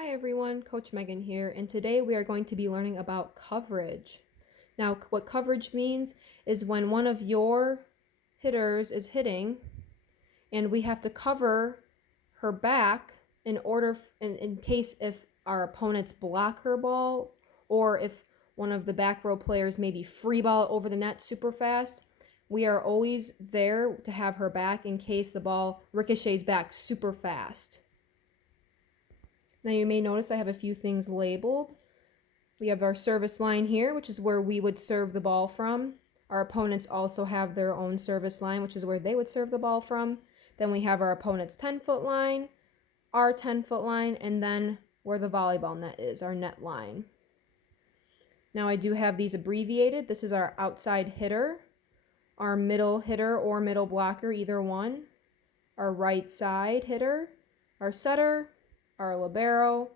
Hi everyone, Coach Megan here, and today we are going to be learning about coverage. Now, what coverage means is when one of your hitters is hitting and we have to cover her back in case if our opponents block her ball or if one of the back row players maybe free ball over the net super fast. We are always there to have her back in case the ball ricochets back super fast. Now you may notice I have a few things labeled. We have our service line here, which is where we would serve the ball from. Our opponents also have their own service line, which is where they would serve the ball from. Then we have our opponent's 10-foot line, our 10-foot line, and then where the volleyball net is, our net line. Now I do have these abbreviated. This is our outside hitter, our middle hitter or middle blocker, either one, our right side hitter, our setter, our libero,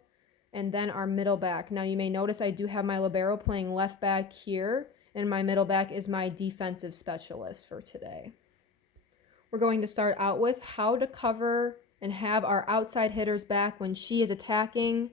and then our middle back. Now you may notice I do have my libero playing left back here, and my middle back is my defensive specialist for today. We're going to start out with how to cover and have our outside hitter's back when she is attacking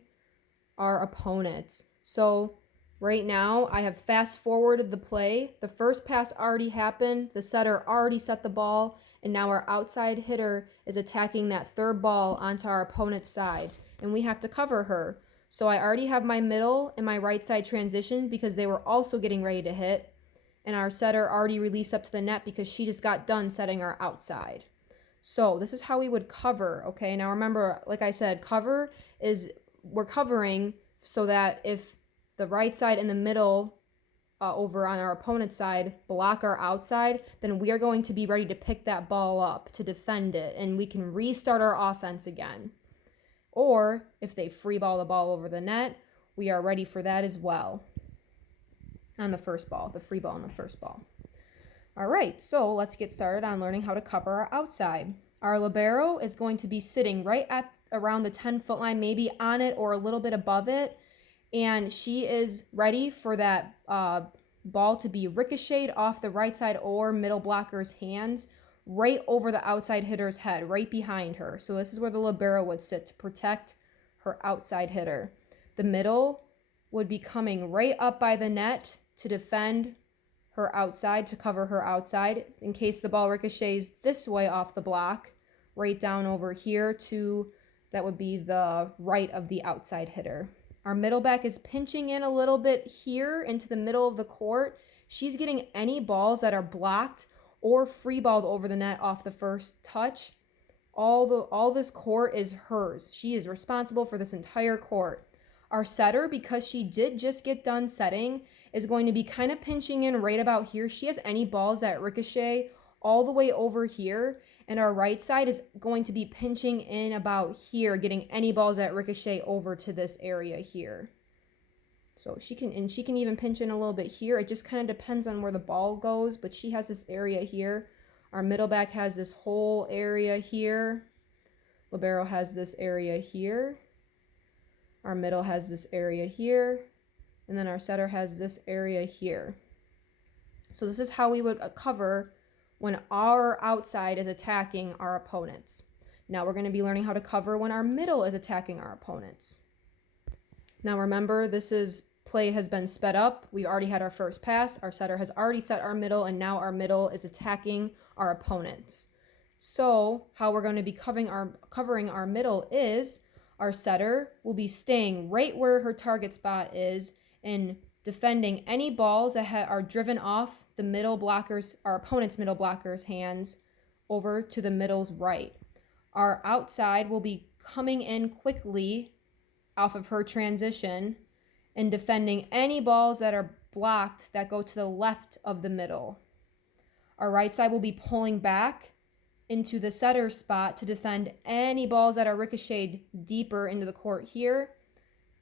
our opponents. So right now I have fast forwarded the play. The first pass already happened, the setter already set the ball, and now our outside hitter is attacking that third ball onto our opponent's side, and we have to cover her. So I already have my middle and my right side transition because they were also getting ready to hit, and our setter already released up to the net because she just got done setting our outside. So this is how we would cover, okay? Now remember, like I said, cover is we're covering so that if the right side and the middle over on our opponent's side block our outside, then we are going to be ready to pick that ball up to defend it, and we can restart our offense again. Or if they free ball the ball over the net, we are ready for that as well on the first ball, the free ball on the first ball. All right, so let's get started on learning how to cover our outside. Our libero is going to be sitting right at around the 10-foot line, maybe on it or a little bit above it, and she is ready for that ball to be ricocheted off the right side or middle blocker's hands right over the outside hitter's head, right behind her. So this is where the libero would sit to protect her outside hitter. The middle would be coming right up by the net to defend her outside, to cover her outside in case the ball ricochets this way off the block, right down over here to, that would be the right of the outside hitter. Our middle back is pinching in a little bit here into the middle of the court. She's getting any balls that are blocked or free balled over the net off the first touch. All this court is hers. She is responsible for this entire court. Our setter, because she did just get done setting, is going to be kind of pinching in right about here. She has any balls that ricochet all the way over here, and our right side is going to be pinching in about here, getting any balls that ricochet over to this area here. So she can even pinch in a little bit here. It just kind of depends on where the ball goes, but she has this area here. Our middle back has this whole area here. Libero has this area here. Our middle has this area here. And then our setter has this area here. So this is how we would cover when our outside is attacking our opponents. Now we're going to be learning how to cover when our middle is attacking our opponents. Now remember, play has been sped up. We've already had our first pass. Our setter has already set our middle, and now our middle is attacking our opponents. So how we're going to be covering our middle is our setter will be staying right where her target spot is and defending any balls that are driven off the middle blockers, our opponent's middle blockers' hands over to the middle's right. Our outside will be coming in quickly off of her transition and defending any balls that are blocked that go to the left of the middle. Our right side will be pulling back into the setter spot to defend any balls that are ricocheted deeper into the court here.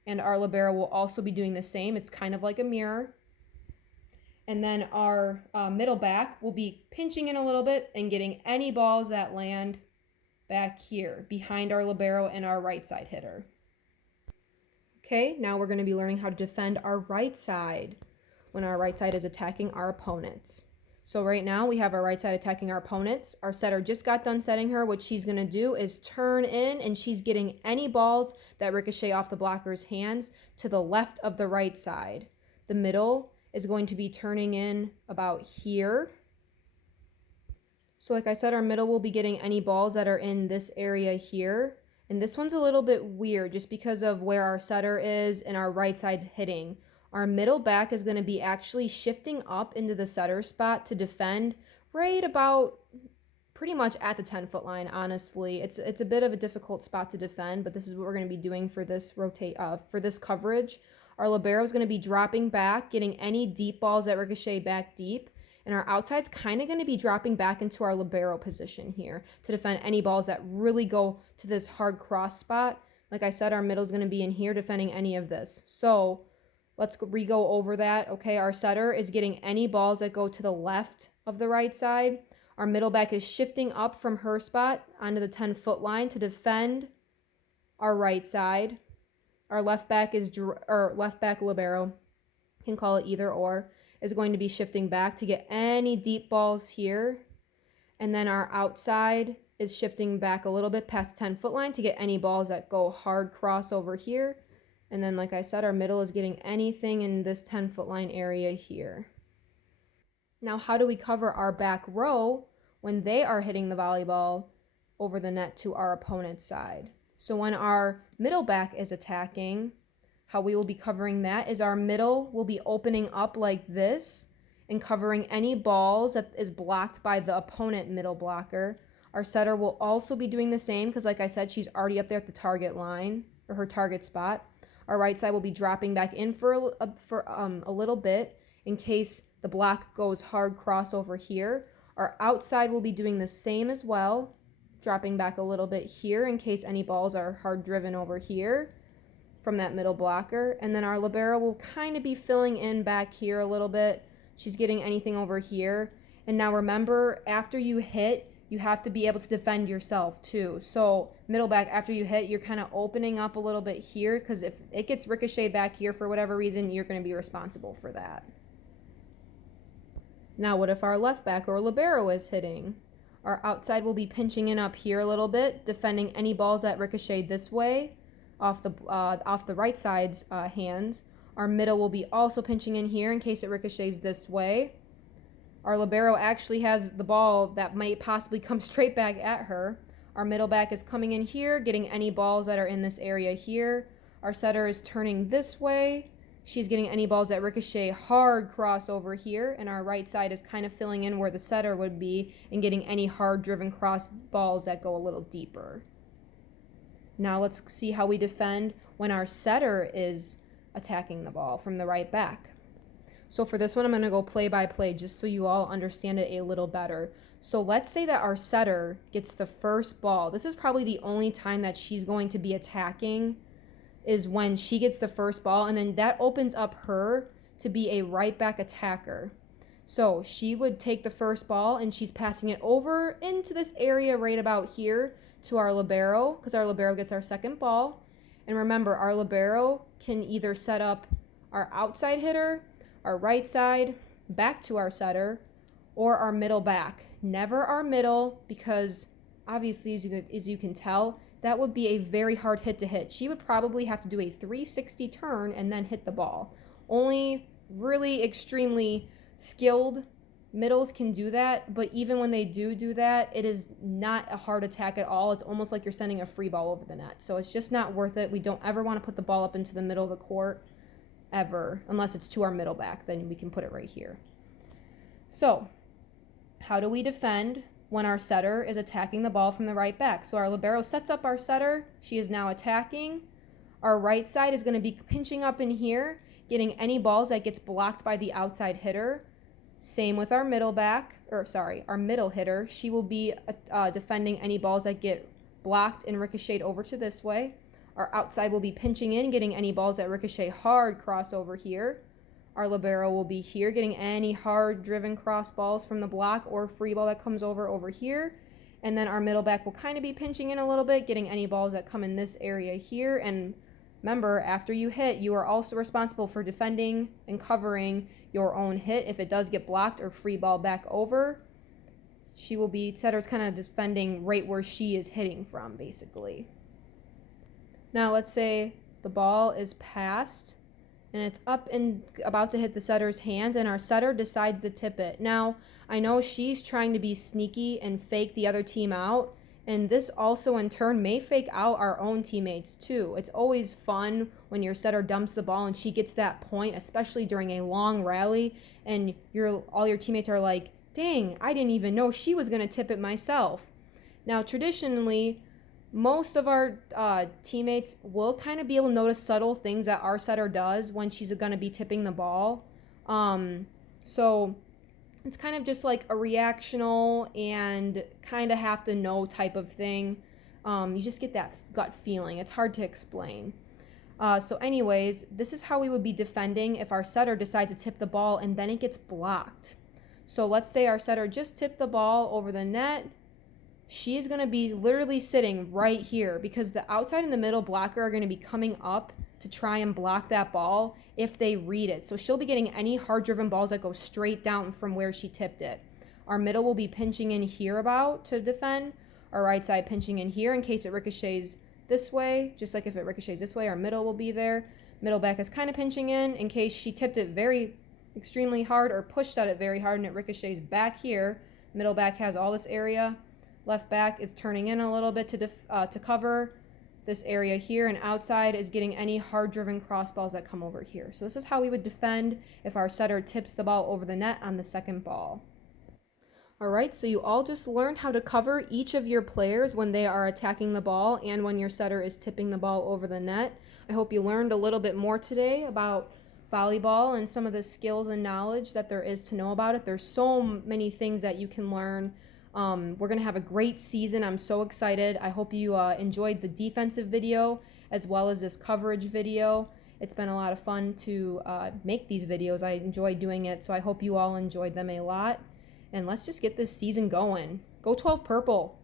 And our libero will also be doing the same. It's kind of like a mirror. And then our middle back will be pinching in a little bit and getting any balls that land back here behind our libero and our right side hitter. Okay, now we're going to be learning how to defend our right side when our right side is attacking our opponents. So right now we have our right side attacking our opponents. Our setter just got done setting her. What she's going to do is turn in, and she's getting any balls that ricochet off the blocker's hands to the left of the right side. The middle is going to be turning in about here. So like I said, our middle will be getting any balls that are in this area here. And this one's a little bit weird just because of where our setter is and our right side's hitting. Our middle back is going to be actually shifting up into the setter spot to defend right about pretty much at the 10-foot line, honestly. It's a bit of a difficult spot to defend, but this is what we're going to be doing for this for this coverage. Our libero is going to be dropping back, getting any deep balls that ricochet back deep. And our outside's kind of going to be dropping back into our libero position here to defend any balls that really go to this hard cross spot. Like I said, our middle's going to be in here defending any of this. So let's re-go over that. Okay, our setter is getting any balls that go to the left of the right side. Our middle back is shifting up from her spot onto the 10-foot line to defend our right side. Our left back libero, you can call it either or, is going to be shifting back to get any deep balls here. And then our outside is shifting back a little bit past 10-foot line to get any balls that go hard cross over here. And then, like I said, our middle is getting anything in this 10-foot line area here. Now, how do we cover our back row when they are hitting the volleyball over the net to our opponent's side? So when our middle back is attacking, how we will be covering that is our middle will be opening up like this and covering any balls that is blocked by the opponent middle blocker. Our setter will also be doing the same because, like I said, she's already up there at the target line or her target spot. Our right side will be dropping back in for a little bit in case the block goes hard cross over here. Our outside will be doing the same as well, dropping back a little bit here in case any balls are hard driven over here from that middle blocker. And then our libero will kind of be filling in back here a little bit. She's getting anything over here. And now remember, after you hit, you have to be able to defend yourself too. So middle back, after you hit, you're kind of opening up a little bit here because if it gets ricocheted back here for whatever reason, you're going to be responsible for that. Now what if our left back or libero is hitting? Our outside will be pinching in up here a little bit, defending any balls that ricochet this way off the right side's hands. Our middle will be also pinching in here in case it ricochets this way. Our libero actually has the ball that might possibly come straight back at her. Our middle back is coming in here, getting any balls that are in this area here. Our setter is turning this way. She's getting any balls that ricochet hard cross over here, and our right side is kind of filling in where the setter would be and getting any hard driven cross balls that go a little deeper. Now let's see how we defend when our setter is attacking the ball from the right back. So for this one, I'm going to go play by play just so you all understand it a little better. So let's say that our setter gets the first ball. This is probably the only time that she's going to be attacking, is when she gets the first ball, and then that opens up her to be a right back attacker. So she would take the first ball and she's passing it over into this area right about here to our libero, because our libero gets our second ball. And remember, our libero can either set up our outside hitter, our right side, back to our setter, or our middle back. Never our middle, because obviously, as you can tell, that would be a very hard hit to hit. She would probably have to do a 360 turn and then hit the ball. Only really extremely skilled middles can do that, but even when they do that, it is not a hard attack at all. It's almost like you're sending a free ball over the net. So it's just not worth it. We don't ever want to put the ball up into the middle of the court, ever, unless it's to our middle back. Then we can put it right here. So how do we defend when our setter is attacking the ball from the right back? So our libero sets up our setter. She is now attacking. Our right side is going to be pinching up in here, getting any balls that gets blocked by the outside hitter. Same with our middle back, our middle hitter. She will be defending any balls that get blocked and ricocheted over to this way. Our outside will be pinching in, getting any balls that ricochet hard cross over here. Our libero will be here, getting any hard driven cross balls from the block or free ball that comes over here. And then our middle back will kind of be pinching in a little bit, getting any balls that come in this area here. And Remember, after you hit, you are also responsible for defending and covering your own hit. If it does get blocked or free ball back over, setter's kind of defending right where she is hitting from, basically. Now let's say the ball is passed and it's up and about to hit the setter's hands, and our setter decides to tip it. Now, I know she's trying to be sneaky and fake the other team out, and this also in turn may fake out our own teammates too. It's always fun when your setter dumps the ball and she gets that point, especially during a long rally, and all your teammates are like, dang, I didn't even know she was going to tip it myself. Now, traditionally, most of our teammates will kind of be able to notice subtle things that our setter does when she's going to be tipping the ball. So it's kind of just like a reactional and kind of have to know type of thing. You just get that gut feeling. It's hard to explain. So anyways, this is how we would be defending if our setter decides to tip the ball and then it gets blocked. So let's say our setter just tipped the ball over the net. She's going to be literally sitting right here because the outside and the middle blocker are going to be coming up to try and block that ball if they read it. So she'll be getting any hard-driven balls that go straight down from where she tipped it. Our middle will be pinching in here about to defend. Our right side pinching in here in case it ricochets this way. Just like if it ricochets this way, our middle will be there. Middle back is kind of pinching in case she tipped it very extremely hard or pushed at it very hard and it ricochets back here. Middle back has all this area. Left back is turning in a little bit to cover this area here, and outside is getting any hard-driven cross balls that come over here. So this is how we would defend if our setter tips the ball over the net on the second ball. Alright, so you all just learned how to cover each of your players when they are attacking the ball and when your setter is tipping the ball over the net. I hope you learned a little bit more today about volleyball and some of the skills and knowledge that there is to know about it. There's so many things that you can learn. We're going to have a great season. I'm so excited. I hope you enjoyed the defensive video as well as this coverage video. It's been a lot of fun to make these videos. I enjoy doing it, so I hope you all enjoyed them a lot. And let's just get this season going. Go 12 Purple!